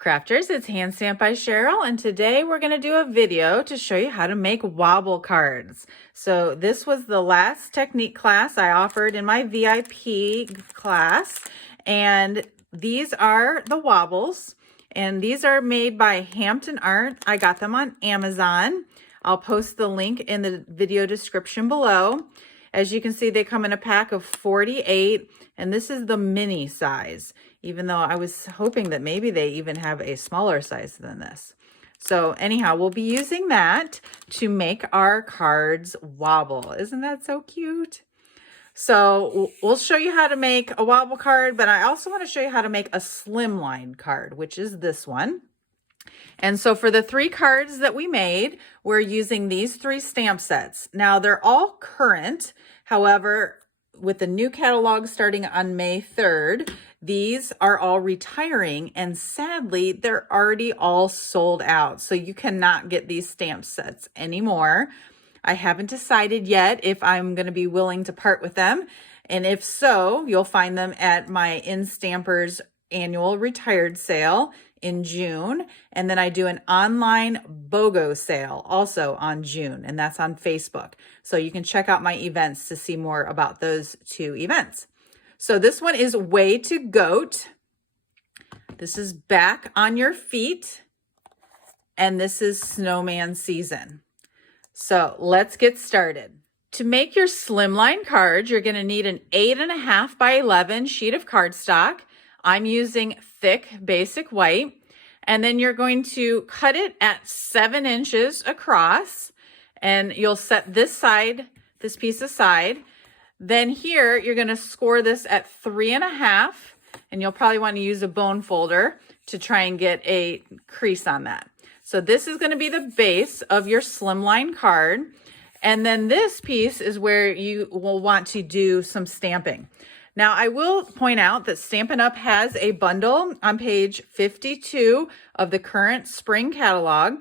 Crafters, it's Hand Stamped by Cheryl, and today we're going to do a video to show you how to make wobble cards. So this was the last technique class I offered in my VIP class, and these are the wobbles, and these are made by Hampton Art. I got them on Amazon. I'll post the link in the video description below. As you can see, they come in a pack of 48, and this is the mini size, even though I was hoping that maybe they even have a smaller size than this. So anyhow, we'll be using that to make our cards wobble. Isn't that so cute? So we'll show you how to make a wobble card, but I also want to show you how to make a slimline card, which is this one. And so for the 3 cards that we made, we're using these 3 stamp sets. Now they're all current. However, with the new catalog starting on May 3rd, these are all retiring, and sadly, they're already all sold out. So you cannot get these stamp sets anymore. I haven't decided yet if I'm going to be willing to part with them. And if so, you'll find them at my InStampers annual retired sale in June. And then I do an online BOGO sale also on June, and that's on Facebook. So you can check out my events to see more about those 2 events. So this one is Way to Goat. This is Back on Your Feet. And this is Snowman Season. So let's get started. To make your slimline card, you're going to need an 8.5 by 11 sheet of cardstock. I'm using thick basic white, and then you're going to cut it at 7 inches across, and you'll set this piece aside. Then here, you're going to score this at 3.5, and you'll probably want to use a bone folder to try and get a crease on that. So this is going to be the base of your slimline card, and then this piece is where you will want to do some stamping. Now, I will point out that Stampin' Up! Has a bundle on page 52 of the current spring catalog.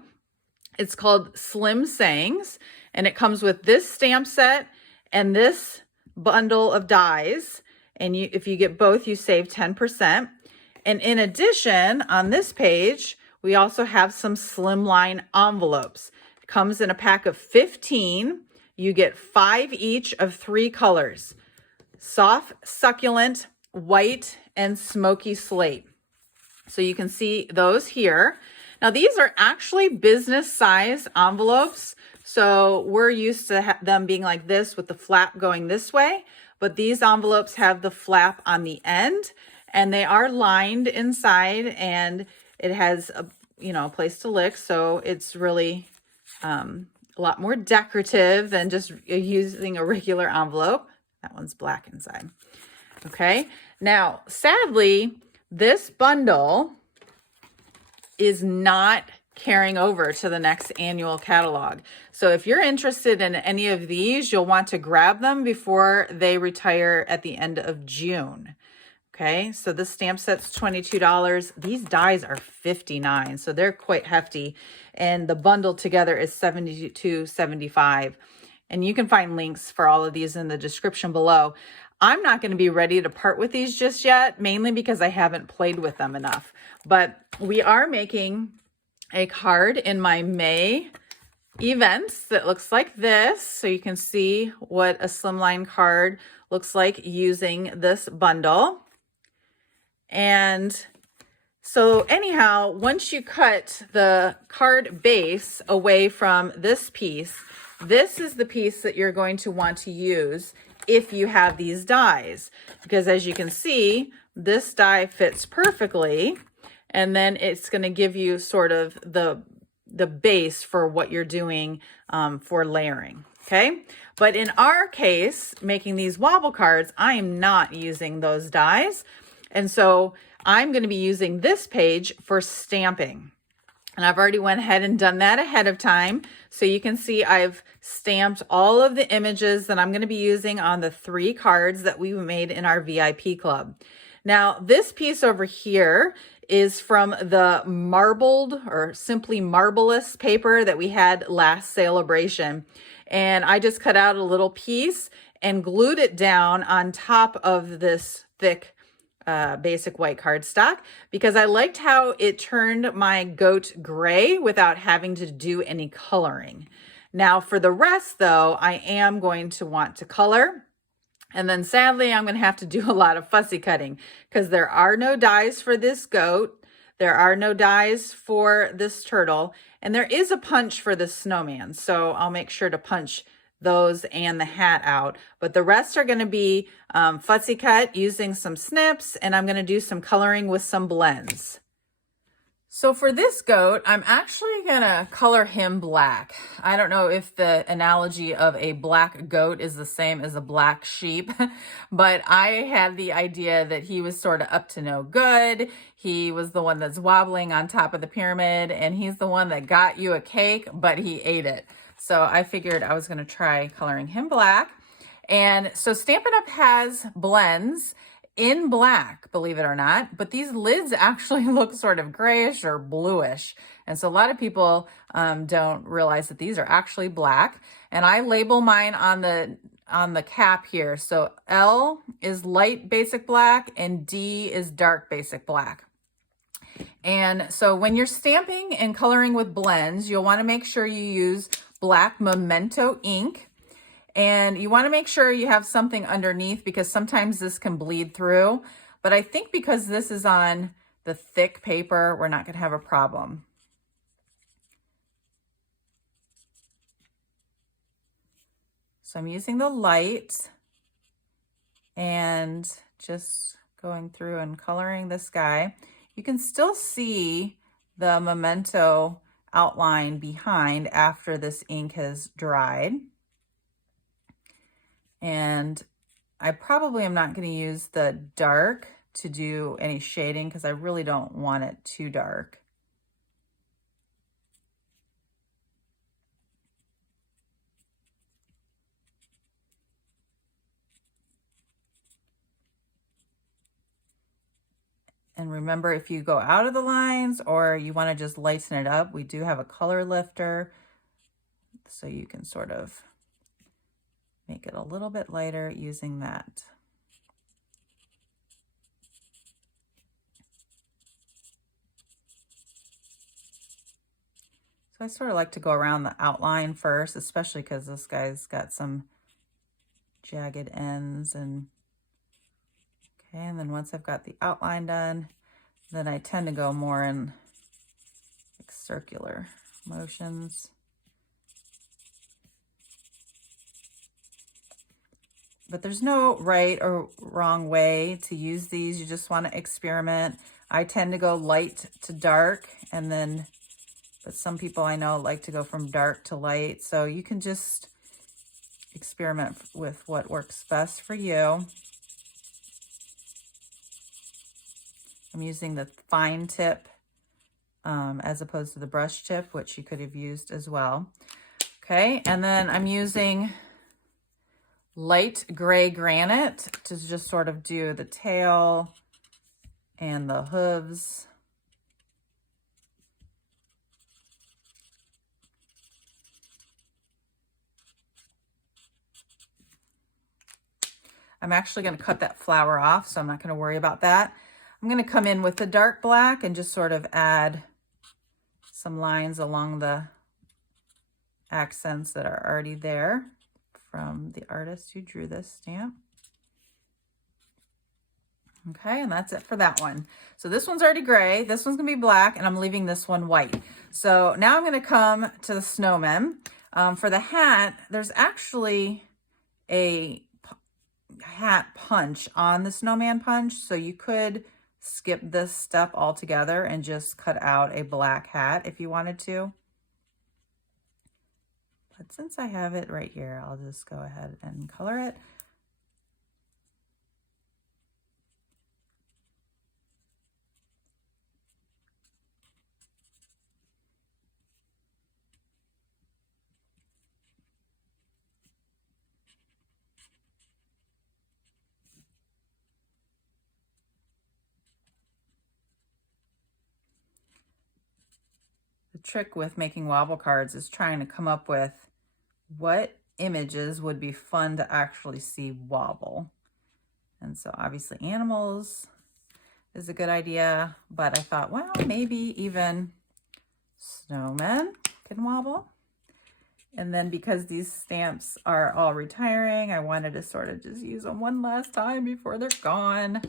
It's called Slim Sayings, and it comes with this stamp set and this bundle of dies. And if you get both, you save 10%. And in addition, on this page, we also have some Slimline envelopes. It comes in a pack of 15. You get 5 each of 3 colors: soft, succulent, white, and smoky slate. So you can see those here. Now these are actually business size envelopes. So we're used to them being like this with the flap going this way, but these envelopes have the flap on the end, and they are lined inside, and it has a place to lick. So it's really a lot more decorative than just using a regular envelope. That one's black inside. Okay. Now, sadly, this bundle is not carrying over to the next annual catalog. So if you're interested in any of these, you'll want to grab them before they retire at the end of June. Okay. So this stamp set's $22. These dies are $59. So they're quite hefty. And the bundle together is $72.75. And you can find links for all of these in the description below. I'm not going to be ready to part with these just yet, mainly because I haven't played with them enough. But we are making a card in my May events that looks like this. So you can see what a slimline card looks like using this bundle. And so anyhow, once you cut the card base away from this piece, this is the piece that you're going to want to use if you have these dies, because as you can see, this die fits perfectly, and then it's going to give you sort of the base for what you're doing for layering. Okay, but in our case, making these wobble cards, I am not using those dies, and so I'm going to be using this page for stamping. And I've already went ahead and done that ahead of time. So you can see I've stamped all of the images that I'm going to be using on the 3 cards that we made in our VIP club. Now, this piece over here is from the marbled or simply marvelous paper that we had last celebration. And I just cut out a little piece and glued it down on top of this thick basic white cardstock because I liked how it turned my goat gray without having to do any coloring. Now for the rest though, I am going to want to color. And then sadly, I'm going to have to do a lot of fussy cutting because there are no dies for this goat. There are no dies for this turtle, and there is a punch for this snowman. So I'll make sure to punch those and the hat out. But the rest are going to be fussy cut using some snips, and I'm going to do some coloring with some blends. So for this goat, I'm actually going to color him black. I don't know if the analogy of a black goat is the same as a black sheep, but I had the idea that he was sort of up to no good. He was the one that's wobbling on top of the pyramid, and he's the one that got you a cake, but he ate it. So I figured I was going to try coloring him black. And so Stampin' Up! Has blends in black, believe it or not, but these lids actually look sort of grayish or bluish. And so a lot of people don't realize that these are actually black. And I label mine on the cap here. So L is light basic black and D is dark basic black. And so when you're stamping and coloring with blends, you'll want to make sure you use black Memento ink. And you want to make sure you have something underneath because sometimes this can bleed through. But I think because this is on the thick paper, we're not going to have a problem. So I'm using the light and just going through and coloring this guy. You can still see the Memento outline behind after this ink has dried. And I probably am not going to use the dark to do any shading because I really don't want it too dark. And remember, if you go out of the lines or you want to just lighten it up, we do have a color lifter so you can sort of make it a little bit lighter using that. So I sort of like to go around the outline first, especially because this guy's got some jagged ends. And okay, and then once I've got the outline done, then I tend to go more in like circular motions. But there's no right or wrong way to use these. You just want to experiment. I tend to go light to dark, and then, but some people I know like to go from dark to light. So you can just experiment with what works best for you. I'm using the fine tip as opposed to the brush tip, which you could have used as well. Okay, and then I'm using light gray granite to just sort of do the tail and the hooves. I'm actually going to cut that flower off, so I'm not going to worry about that. I'm going to come in with the dark black and just sort of add some lines along the accents that are already there from the artist who drew this stamp. Okay, and that's it for that one. So this one's already gray, this one's gonna be black, and I'm leaving this one white. So now I'm gonna come to the snowman. For the hat, there's actually a hat punch on the Snowman Punch, so you could skip this step altogether and just cut out a black hat if you wanted to. But since I have it right here, I'll just go ahead and color it. The trick with making wobble cards is trying to come up with what images would be fun to actually see wobble. And so obviously animals is a good idea, but I thought, well, maybe even Snowmen can wobble. And then because these stamps are all retiring, I wanted to sort of just use them one last time before they're gone.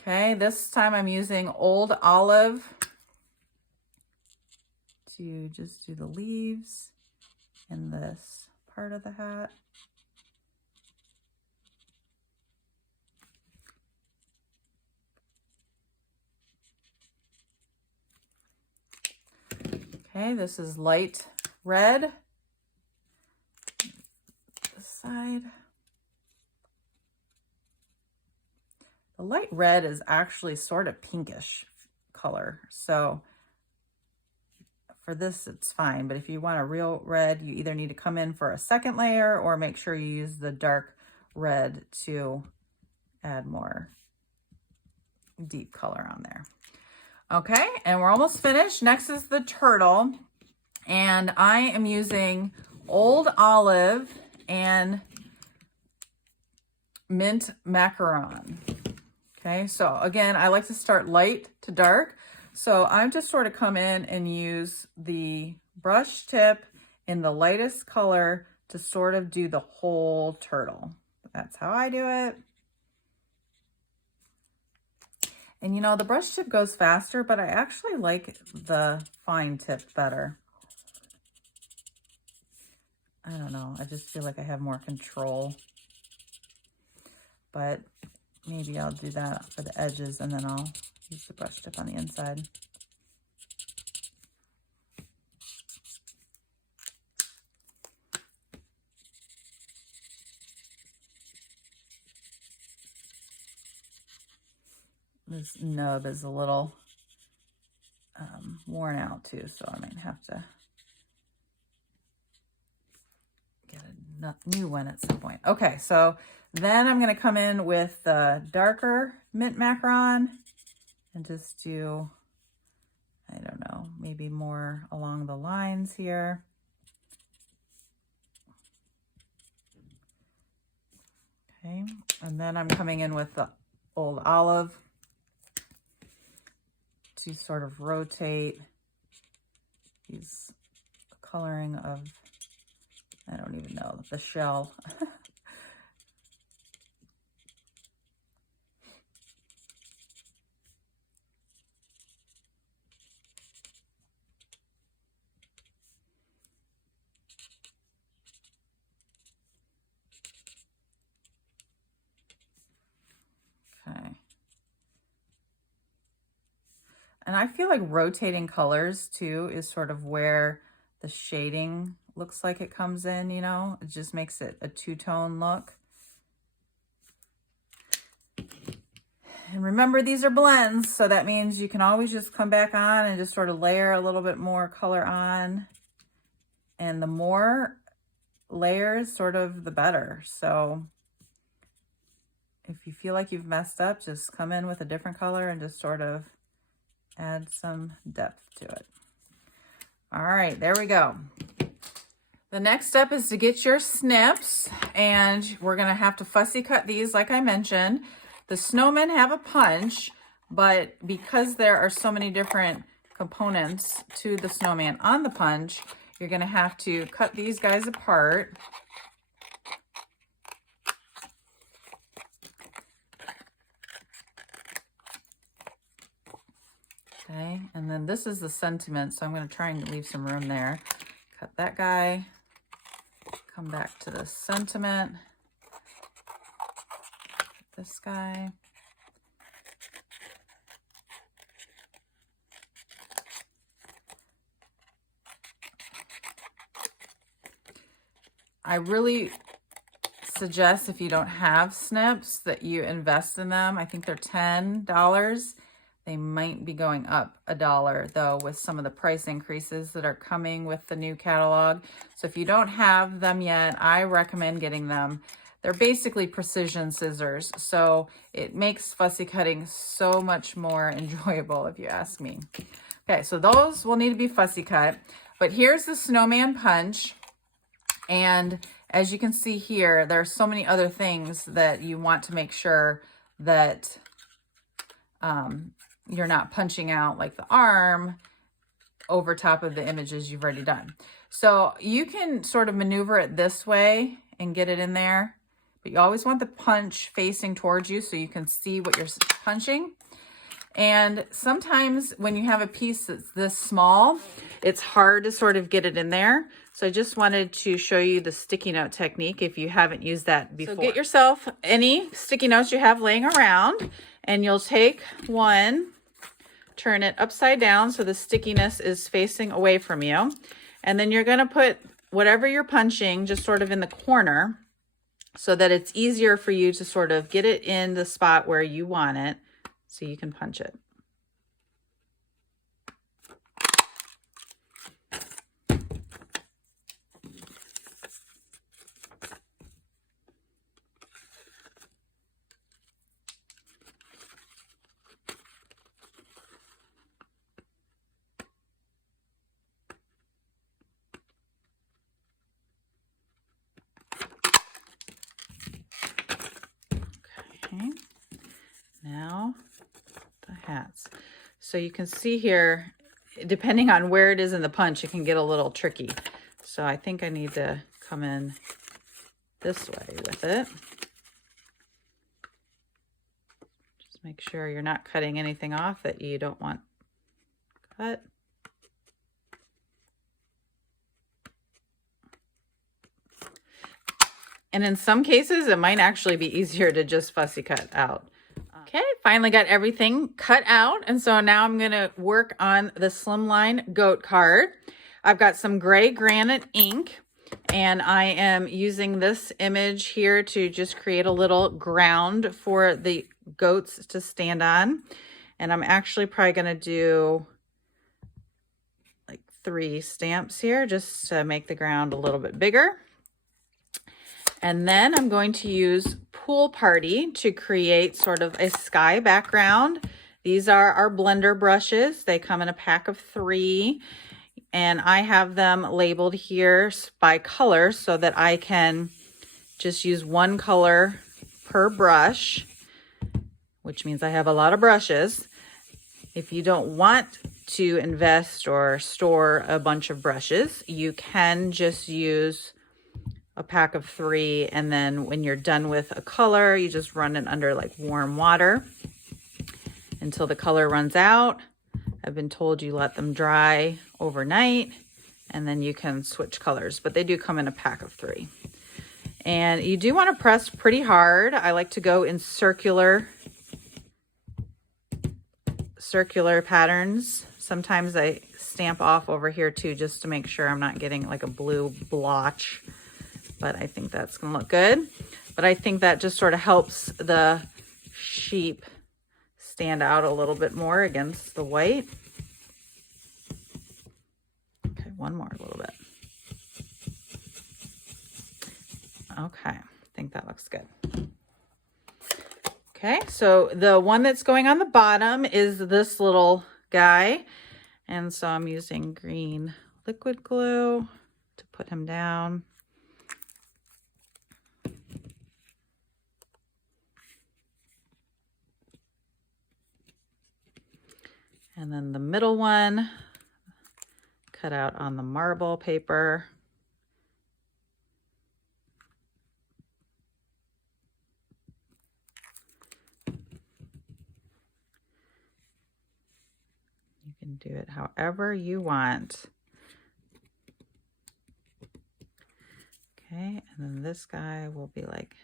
Okay, this time I'm using Old Olive to just do the leaves in this part of the hat. Okay, this is light red. This side. The light red is actually sort of pinkish color, so for this it's fine, but if you want a real red, you either need to come in for a second layer or make sure you use the dark red to add more deep color on there. Okay, and we're almost finished. Next is the turtle, and I am using Old Olive and mint macaron. Okay, so again, I like to start light to dark. So I'm just sort of come in and use the brush tip in the lightest color to sort of do the whole turtle. That's how I do it. And you know, the brush tip goes faster, but I actually like the fine tip better. I don't know, I just feel like I have more control. But maybe I'll do that for the edges and then I'll use the brush tip on the inside. This nub is a little worn out too, so I might have to get a new one at some point. Okay, so then I'm going to come in with the darker mint macaron and just do, I don't know, maybe more along the lines here. Okay, and then I'm coming in with the Old Olive to sort of rotate these coloring of, I don't even know, the shell. Okay. And I feel like rotating colors too is sort of where the shading looks like it comes in, you know, it just makes it a two-tone look. And remember, these are blends, so that means you can always just come back on and just sort of layer a little bit more color on. And the more layers, sort of the better. So if you feel like you've messed up, just come in with a different color and just sort of add some depth to it. All right, there we go. The next step is to get your snips, and we're gonna have to fussy cut these like I mentioned. The snowmen have a punch, but because there are so many different components to the snowman on the punch, you're gonna have to cut these guys apart. Okay, and then this is the sentiment, so I'm going to try and leave some room there. Cut that guy, come back to the sentiment, this guy. I really suggest, if you don't have snips, that you invest in them. I think they're $10. They might be going up $1 though with some of the price increases that are coming with the new catalog. So if you don't have them yet, I recommend getting them. They're basically precision scissors, so it makes fussy cutting so much more enjoyable if you ask me. Okay, so those will need to be fussy cut, but here's the Snowman Punch. And as you can see here, there are so many other things that you want to make sure that you're not punching out like the arm over top of the images you've already done. So you can sort of maneuver it this way and get it in there, but you always want the punch facing towards you so you can see what you're punching. And sometimes when you have a piece that's this small, it's hard to sort of get it in there. So I just wanted to show you the sticky note technique if you haven't used that before. So get yourself any sticky notes you have laying around, and you'll take one, turn it upside down so the stickiness is facing away from you. And then you're going to put whatever you're punching just sort of in the corner so that it's easier for you to sort of get it in the spot where you want it so you can punch it. Okay, now the hats. So you can see here, depending on where it is in the punch, it can get a little tricky. So I think I need to come in this way with it. Just make sure you're not cutting anything off that you don't want cut. And in some cases, it might actually be easier to just fussy cut out. Okay, finally got everything cut out. And so now I'm gonna work on the Slimline goat card. I've got some gray granite ink, and I am using this image here to just create a little ground for the goats to stand on. And I'm actually probably gonna do like 3 stamps here just to make the ground a little bit bigger. And then I'm going to use Pool Party to create sort of a sky background. These are our blender brushes. They come in a pack of 3, and I have them labeled here by color so that I can just use one color per brush, which means I have a lot of brushes. If you don't want to invest or store a bunch of brushes, you can just use a pack of 3, and then when you're done with a color, you just run it under like warm water until the color runs out. I've been told you let them dry overnight, and then you can switch colors, but they do come in a pack of 3. And you do want to press pretty hard. I like to go in circular patterns. Sometimes I stamp off over here too, just to make sure I'm not getting like a blue blotch. But I think that's gonna look good. But I think that just sort of helps the sheep stand out a little bit more against the white. Okay, one more a little bit. Okay, I think that looks good. Okay, so the one that's going on the bottom is this little guy. And so I'm using green liquid glue to put him down. And then the middle one, cut out on the marble paper. You can do it however you want. Okay, and then this guy will be like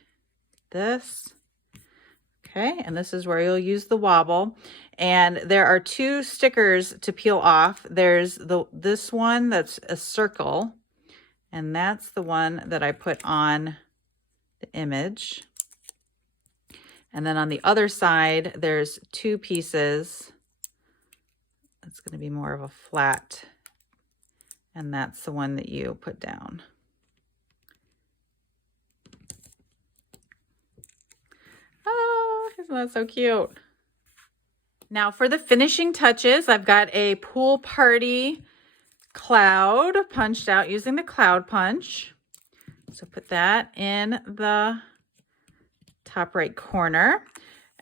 this. Okay, and this is where you'll use the Wobble. And there are 2 stickers to peel off. There's this one that's a circle, and that's the one that I put on the image. And then on the other side, there's 2 pieces. It's going to be more of a flat, and that's the one that you put down. Isn't that so cute? Now for the finishing touches, I've got a Pool Party cloud punched out using the cloud punch. So put that in the top right corner.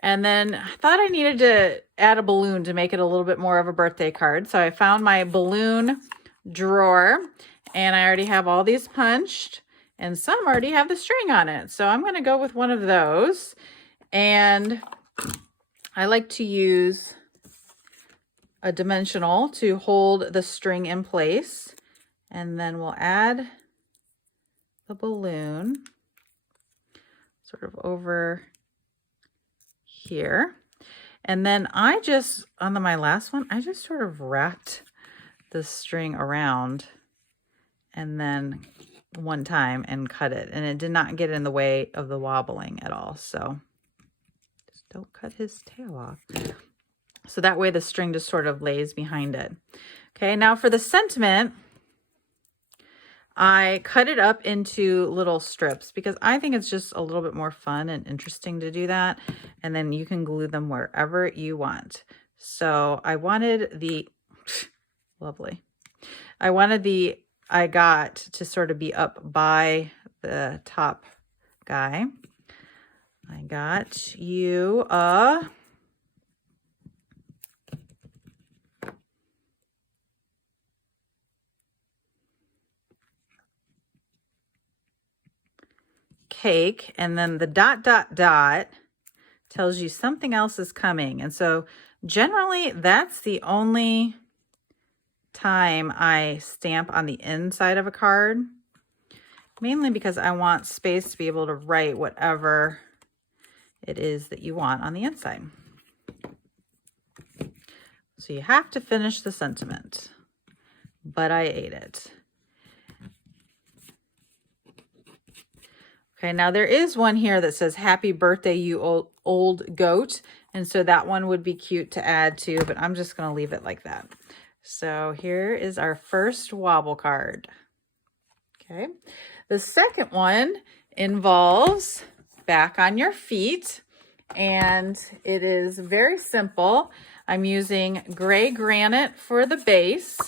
And then I thought I needed to add a balloon to make it a little bit more of a birthday card. So I found my balloon drawer, and I already have all these punched, and some already have the string on it. So I'm going to go with one of those. And I like to use a dimensional to hold the string in place. And then we'll add the balloon sort of over here. And then I just, on my last one, I just sort of wrapped the string around and then one time and cut it. And it did not get in the way of the wobbling at all. So just don't cut his tail off. So that way the string just sort of lays behind it. Okay, now for the sentiment, I cut it up into little strips because I think it's just a little bit more fun and interesting to do that. And then you can glue them wherever you want. So I wanted the, lovely. I got to sort of be up by the top guy. I got you a cake, and then the dot, dot, dot tells you something else is coming. And so generally that's the only time I stamp on the inside of a card, mainly because I want space to be able to write whatever it is that you want on the inside. So you have to finish the sentiment, but I ate it. Okay, now there is one here that says, happy birthday, you old goat. And so that one would be cute to add too, but I'm just going to leave it like that. So here is our first wobble card. Okay, the second one involves back on your feet, and it is very simple. I'm using gray granite for the base,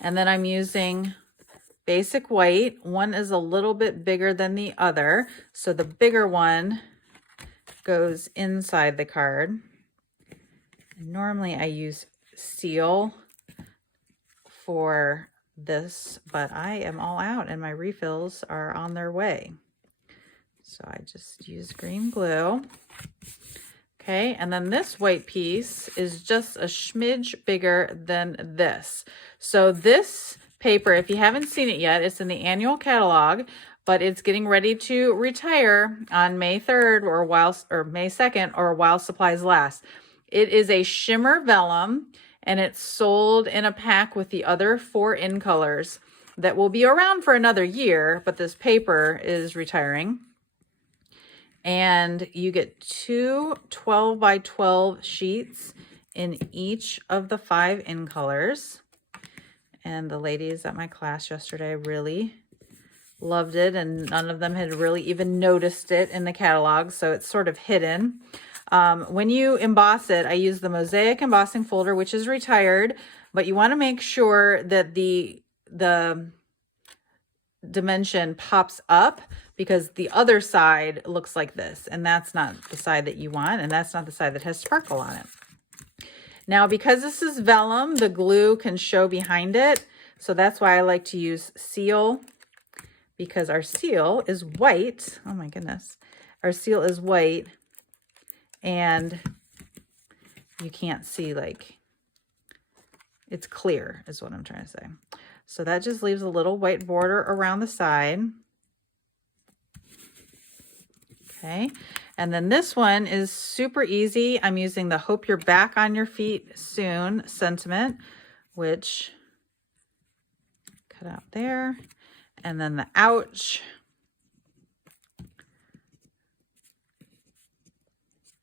and then I'm using basic white. One is a little bit bigger than the other, so the bigger one goes inside the card. Normally I use seal for this, but I am all out and my refills are on their way. So I just use green glue. Okay, and then this white piece is just a smidge bigger than this. So this paper, if you haven't seen it yet, it's in the annual catalog, but it's getting ready to retire on May 3rd or May 2nd or while supplies last. It is a shimmer vellum, and it's sold in a pack with the other 4 in colors that will be around for another year, but this paper is retiring. And you get 2 12 by 12 sheets in each of the 5 in colors. And the ladies at my class yesterday really loved it, and none of them had really even noticed it in the catalog, so it's sort of hidden. When you emboss it, I use the mosaic embossing folder, which is retired, but you want to make sure that the dimension pops up, because the other side looks like this, and that's not the side that you want, and that's not the side that has sparkle on it. Now, because this is vellum, the glue can show behind it, so that's why I like to use seal, because our seal is white. Oh my goodness. Our seal is white, and you can't see, like, it's clear is what I'm trying to say. So that just leaves a little white border around the side. Okay, and then this one is super easy. I'm using the Hope You're Back on Your Feet Soon sentiment, which cut out there, and then the ouch,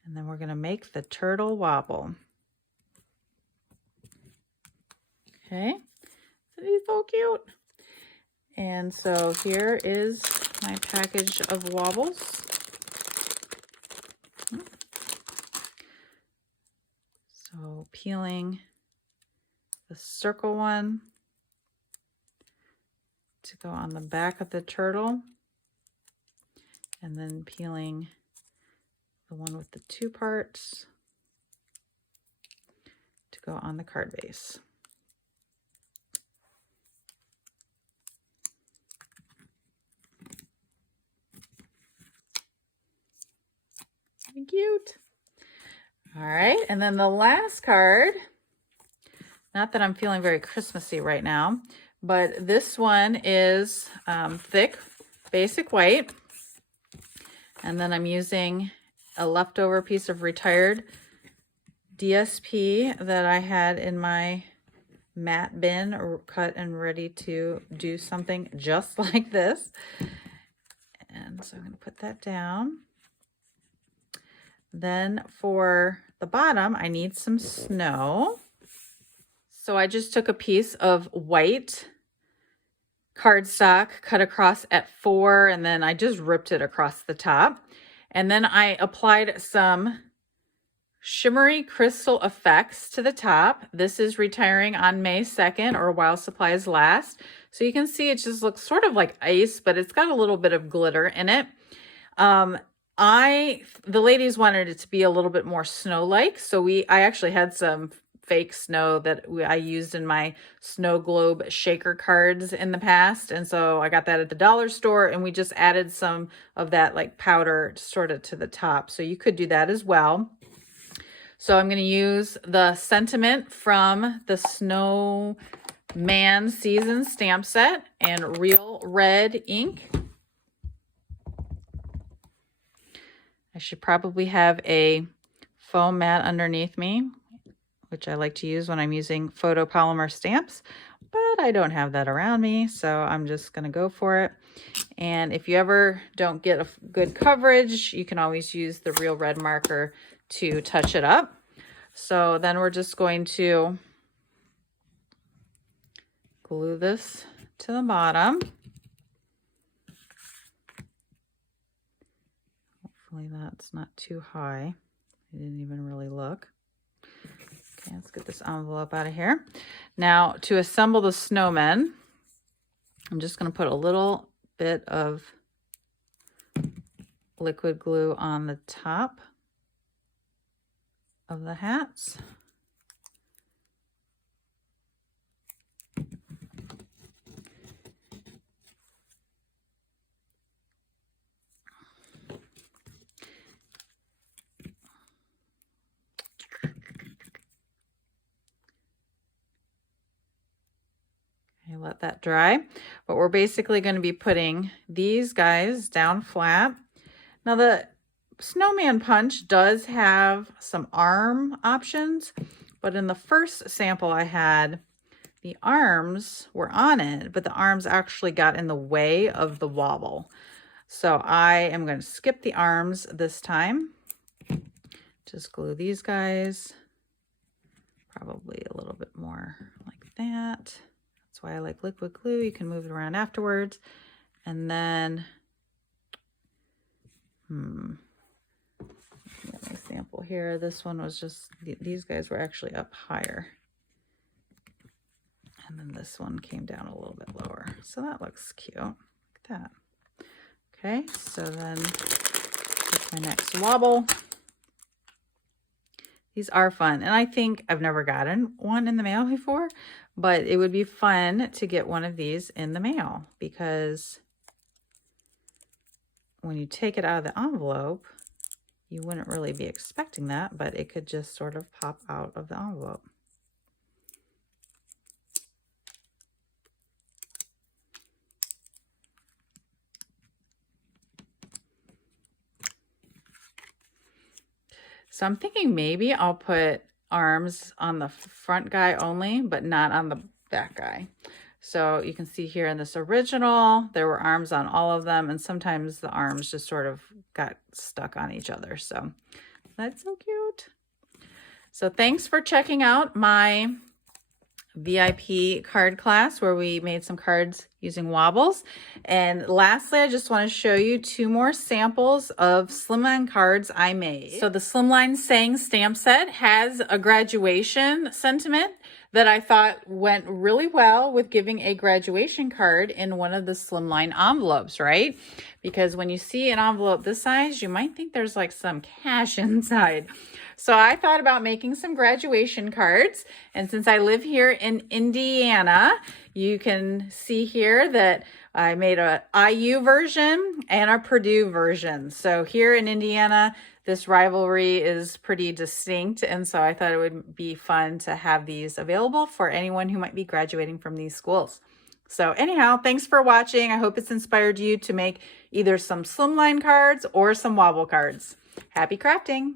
and then we're going to make the turtle wobble. Okay, isn't he so cute? And so here is my package of wobbles. So peeling the circle one to go on the back of the turtle, and then peeling the one with the 2 parts to go on the card base. Cute. All right, and then the last card, not that I'm feeling very Christmassy right now, but this one is thick, basic white. And then I'm using a leftover piece of retired DSP that I had in my matte bin, cut and ready to do something just like this. And so I'm going to put that down. Then for the bottom, I need some snow. So I just took a piece of white cardstock, cut across at 4, and then I just ripped it across the top. And then I applied some shimmery crystal effects to the top. This is retiring on May 2nd, or while supplies last. So you can see it just looks sort of like ice, but it's got a little bit of glitter in it. The ladies wanted it to be a little bit more snow-like, so I actually had some fake snow that I used in my snow globe shaker cards in the past, and so I got that at the dollar store, and we just added some of that like powder sort of to the top, so you could do that as well. So I'm going to use the sentiment from the Snowman season stamp set and real red ink. I should probably have a foam mat underneath me, which I like to use when I'm using photopolymer stamps, but I don't have that around me, so I'm just going to go for it. And if you ever don't get a good coverage, you can always use the real red marker to touch it up. So then we're just going to glue this to the bottom. Hopefully that's not too high. I didn't even really look. Okay, let's get this envelope out of here. Now, to assemble the snowmen, I'm just going to put a little bit of liquid glue on the top of the hats. Let that dry, but we're basically going to be putting these guys down flat. Now the Snowman Punch does have some arm options, but in the first sample I had, the arms were on it, but the arms actually got in the way of the wobble. So I am going to skip the arms this time. Just glue these guys, probably a little bit more like that. That's why I like liquid glue. You can move it around afterwards. And then, my sample here. This one was just, these guys were actually up higher. And then this one came down a little bit lower. So that looks cute. Look at that. Okay, so then here's my next wobble. These are fun. And I think I've never gotten one in the mail before, but it would be fun to get one of these in the mail because when you take it out of the envelope, you wouldn't really be expecting that, but it could just sort of pop out of the envelope. So I'm thinking maybe I'll put arms on the front guy only, but not on the back guy. So you can see here in this original, there were arms on all of them, and sometimes the arms just sort of got stuck on each other. So that's so cute. So thanks for checking out my VIP card class where we made some cards using wobbles. And lastly, I just want to show you 2 more samples of Slimline cards I made. So the Slimline Saying stamp set has a graduation sentiment that I thought went really well with giving a graduation card in one of the Slimline envelopes, right? Because when you see an envelope this size, you might think there's like some cash inside. So I thought about making some graduation cards. And since I live here in Indiana, you can see here that I made a IU version and a Purdue version. So here in Indiana, this rivalry is pretty distinct. And so I thought it would be fun to have these available for anyone who might be graduating from these schools. So anyhow, thanks for watching. I hope it's inspired you to make either some Slimline cards or some Wobble cards. Happy crafting!